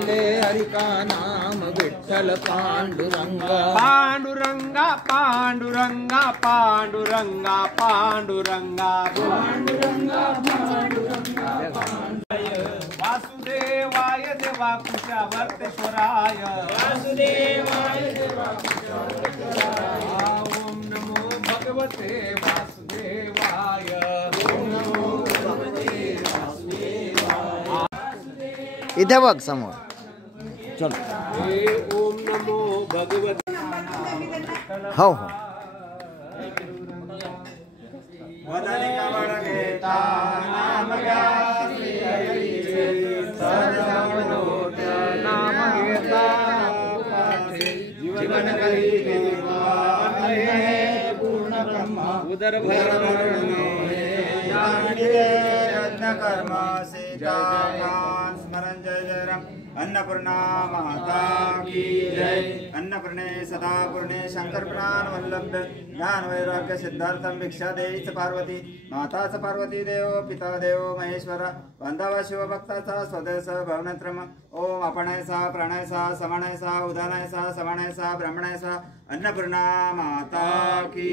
ले हरि का नाम विठ्ठल पांडुरंगा। पांडुरंगा पांडुरंगा पांडुरंगा पांडुरंगा पांडुरंगा पांडुरंगा वासुदेवाय देवा कुशावर्तेश्वराय। वासुदेवाय देवा कुशावर्तेश्वराय। ओम नमो भगवते वासुदेवाय। ओम नमो भगवते वासुदेवाय। इथे बघ समोर चल। ओम नमो भगवते। हो हो वदने कवळ घेता नाम घ्या श्री हरीचे सर्वमनोरथ नाम घेता जीवन करी पूर्ण ब्रह्म उदर भर यज्ञ कर्म सीता स्मरण जय जय राम। अन्नपूर्णा माता की जय। अन्नपूर्णे सदा पूर्णे शंकर प्राण वल्लभ ज्ञान वैराग्य सिद्धार्थम भिक्षा देईच पार्वती। माताच पार्वती देव पिता देव महेश्वर बांधवा शिवभक्ताचा स्वदेश भवनत्रम। ओम आपणायसा प्राणायसा समानायसा उदानायसा समानायसा ब्राह्मणायसा अन्नपूर्णा माता की।